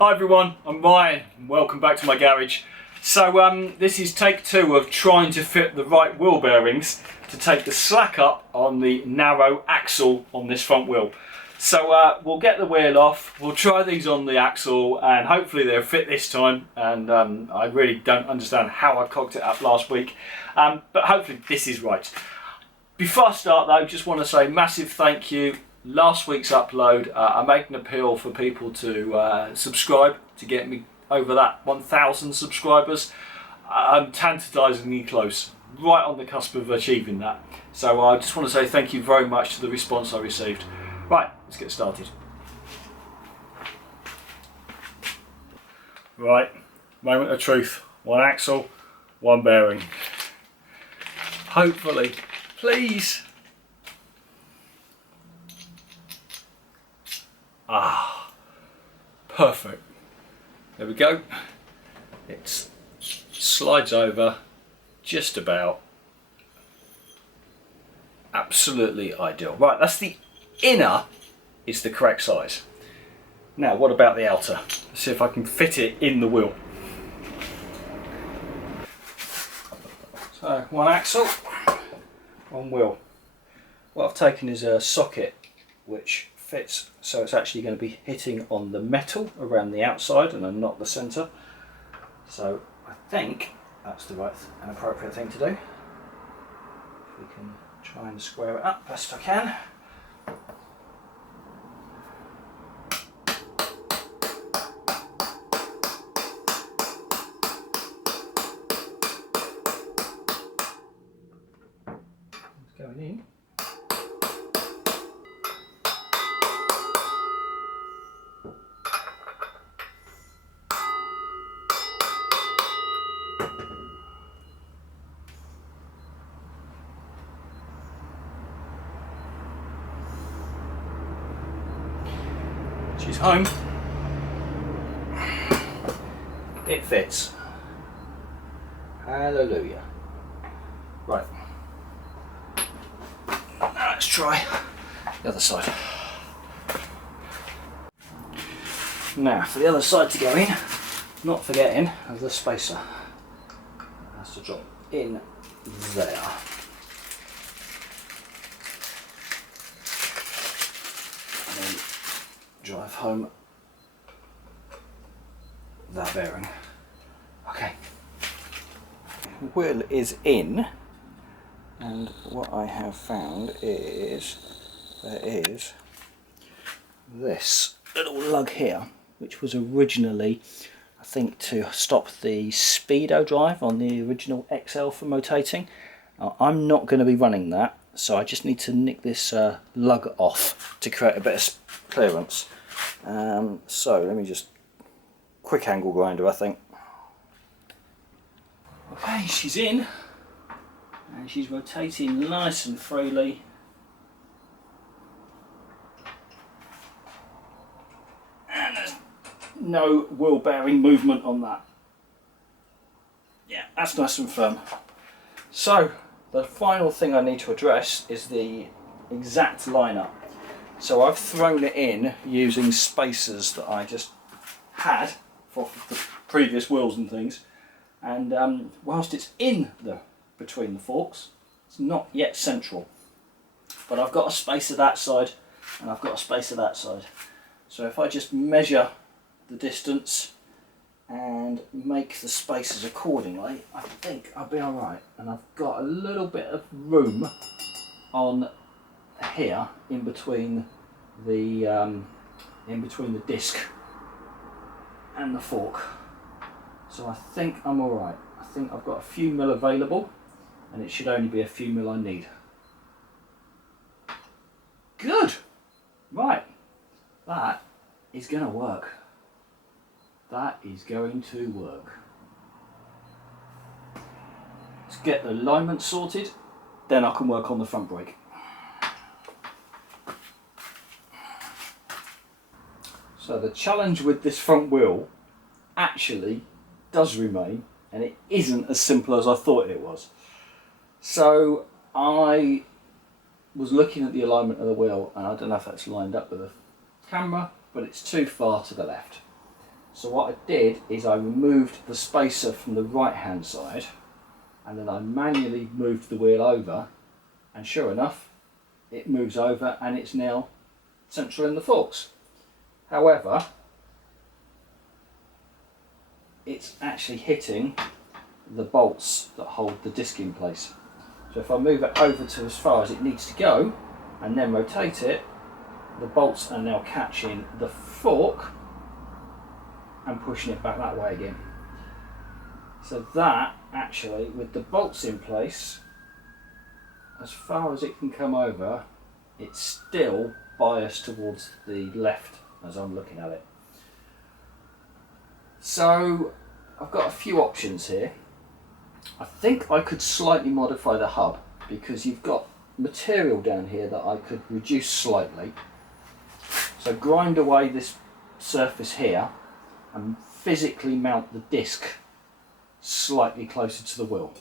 Hi everyone, I'm Ryan and welcome back to my garage. So this is take two of trying to fit the right wheel bearings to take the slack up on the narrow axle on this front wheel. So we'll get the wheel off, we'll try these on the axle and hopefully they'll fit this time. And I really don't understand how I cocked it up last week, but hopefully this is right. Before I start though, just want to say massive thank you. Last week's upload, I made an appeal for people to subscribe to get me over that 1,000 subscribers. I'm tantalisingly close, right on the cusp of achieving that. So I just want to say thank you very much to the response I received. Right, let's get started. Right, moment of truth. One axle, one bearing. Hopefully, please. Ah, perfect. There we go. It slides over just about. Absolutely ideal. Right, that's the inner is the correct size. Now, what about the outer? Let's see if I can fit it in the wheel. So, one axle, one wheel. What I've taken is a socket which fits, so it's actually going to be hitting on the metal around the outside and not the centre. So I think that's the right and appropriate thing to do. If we can try and square it up best I can. It's going in. She's home. It fits. Hallelujah. Right. Now let's try the other side. Now for the other side to go in, not forgetting the spacer. It has to drop in there. And then drive home that bearing. Okay. Wheel is in, and what I have found is there is this little lug here, which was originally, I think, to stop the speedo drive on the original XL from rotating. I'm not going to be running that, so I just need to nick this lug off to create a bit of clearance. So let me just quick angle grinder, I think. Okay, she's in and she's rotating nice and freely. And there's no wheel bearing movement on that. Yeah, that's nice and firm. So the final thing I need to address is the exact lineup. So I've thrown it in using spacers that I just had for the previous wheels and things, and whilst it's in between the forks, it's not yet central. But I've got a spacer that side and I've got a spacer that side. So if I just measure the distance and make the spacers accordingly, I think I'll be alright. And I've got a little bit of room on here in between the disc and the fork, so I think I'm alright. I think I've got a few mil available and it should only be a few mil I need. Good! Right, that is going to work. That is going to work. Let's get the alignment sorted, then I can work on the front brake. So the challenge with this front wheel actually does remain, and it isn't as simple as I thought it was. So I was looking at the alignment of the wheel, and I don't know if that's lined up with the camera, but it's too far to the left. So what I did is I removed the spacer from the right hand side, and then I manually moved the wheel over, and sure enough it moves over and it's now central in the forks. However, it's actually hitting the bolts that hold the disc in place. So if I move it over to as far as it needs to go and then rotate it, the bolts are now catching the fork and pushing it back that way again. So that actually, with the bolts in place, as far as it can come over, it's still biased towards the left as I'm looking at it. So I've got a few options here. I think I could slightly modify the hub, because you've got material down here that I could reduce slightly. So grind away this surface here and physically mount the disc slightly closer to the wheel.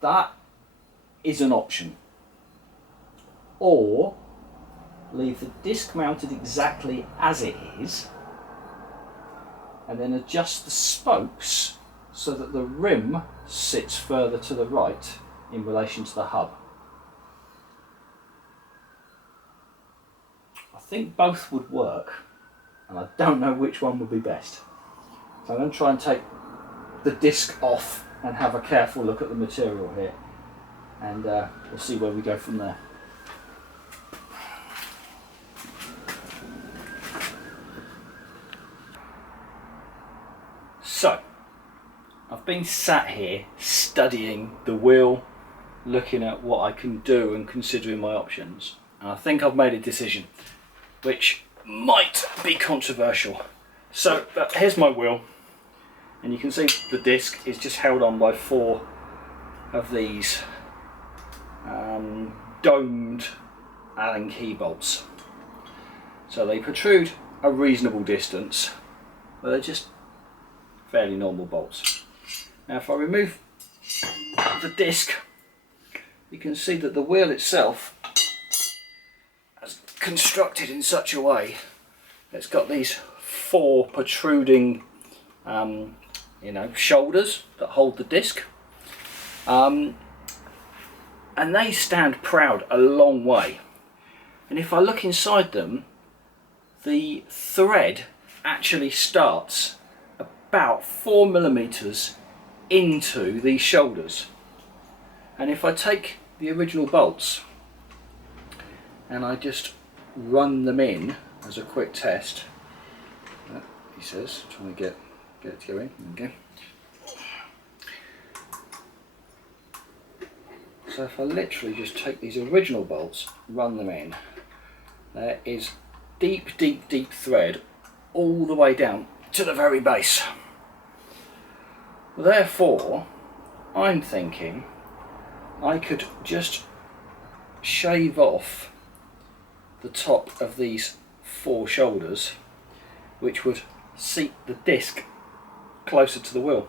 That is an option. Or leave the disc mounted exactly as it is and then adjust the spokes so that the rim sits further to the right in relation to the hub. I think both would work, and I don't know which one would be best. So I'm going to try and take the disc off and have a careful look at the material here, and we'll see where we go from there. So, I've been sat here studying the wheel, looking at what I can do and considering my options, and I think I've made a decision which might be controversial. So here's my wheel, and you can see the disc is just held on by 4 of these domed Allen key bolts. So they protrude a reasonable distance, but they're just fairly normal bolts. Now if I remove the disc, you can see that the wheel itself is constructed in such a way that it's got these 4 protruding shoulders that hold the disc, and they stand proud a long way. And if I look inside them, the thread actually starts about 4 millimeters into these shoulders. And if I take the original bolts and I just run them in as a quick test, he says, trying to get it to go in. Okay. So if I literally just take these original bolts, run them in, there is deep thread all the way down to the very base. Therefore, I'm thinking I could just shave off the top of these 4 shoulders, which would seat the disc closer to the wheel.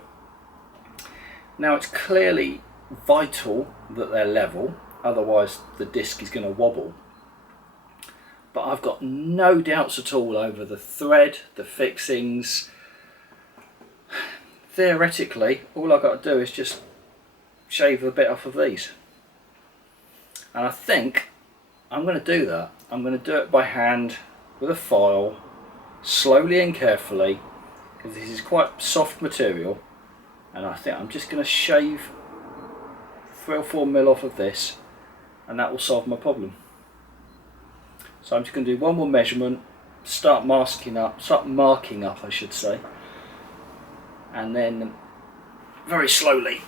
Now it's clearly vital that they're level, otherwise the disc is going to wobble. But I've got no doubts at all over the thread, the fixings. Theoretically, all I've got to do is just shave a bit off of these. And I think I'm going to do that. I'm going to do it by hand with a file, slowly and carefully, because this is quite soft material, and I think I'm just going to shave 3 or 4 mil off of this, and that will solve my problem. So I'm just going to do one more measurement, start marking up I should say, and then very slowly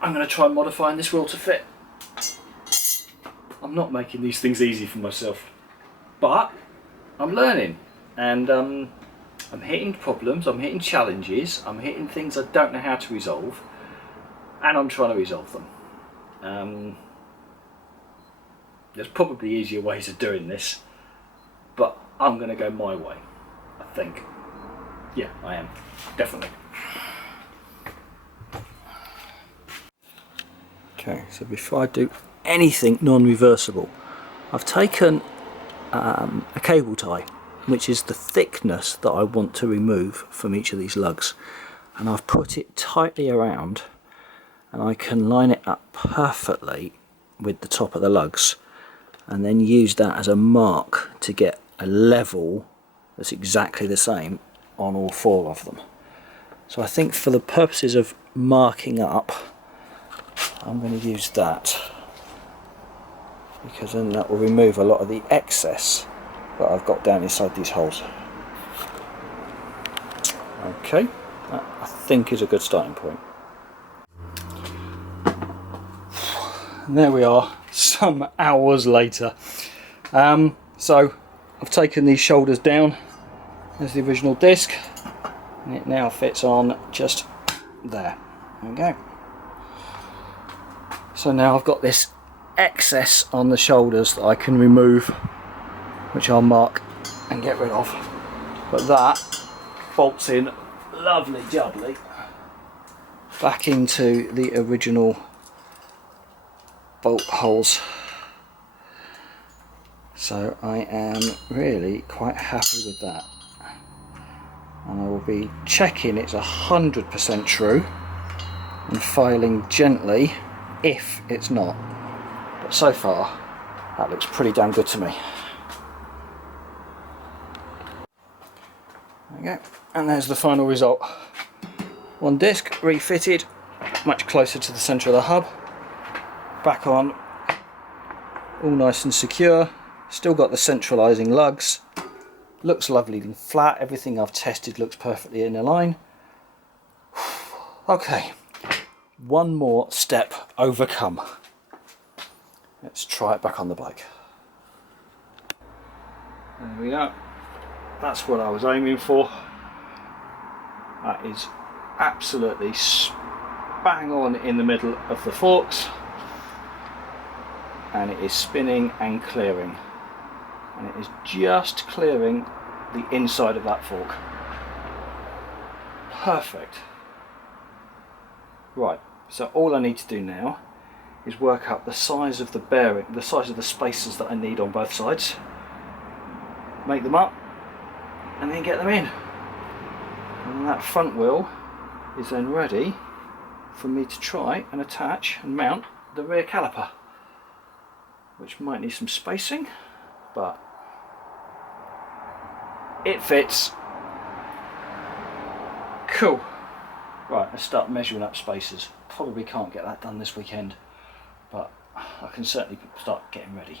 I'm going to try modifying this wheel to fit. I'm not making these things easy for myself, but I'm learning, and I'm hitting problems, I'm hitting challenges, I'm hitting things I don't know how to resolve, and I'm trying to resolve them. There's probably easier ways of doing this, but I'm going to go my way, I think. Yeah, I am, definitely. Okay, so before I do anything non-reversible, I've taken a cable tie which is the thickness that I want to remove from each of these lugs. And I've put it tightly around, and I can line it up perfectly with the top of the lugs, and then use that as a mark to get a level that's exactly the same on all 4 of them. So I think for the purposes of marking up, I'm going to use that, because then that will remove a lot of the excess that I've got down inside these holes. Okay, that I think is a good starting point. And there we are, some hours later. So I've taken these shoulders down as the original disc, and it now fits on just there. There we go. So now I've got this excess on the shoulders that I can remove, which I'll mark and get rid of. But that bolts in lovely jubbly back into the original bolt holes. So I am really quite happy with that, and I will be checking it's 100% true and filing gently if it's not, but so far that looks pretty damn good to me. There we go, and there's the final result. One disc refitted much closer to the centre of the hub, back on, all nice and secure. Still got the centralising lugs, looks lovely and flat, everything I've tested looks perfectly in a line. Okay, one more step overcome. Let's try it back on the bike. There we go, that's what I was aiming for. That is absolutely bang on in the middle of the forks, and it is spinning and clearing, and it is just clearing the inside of that fork. Perfect. Right, so all I need to do now is work up the size of the bearing, the size of the spacers that I need on both sides, make them up, and then get them in. And that front wheel is then ready for me to try and attach and mount the rear caliper, which might need some spacing, but it fits. Cool. Right, let's start measuring up spacers. Probably can't get that done this weekend, but I can certainly start getting ready.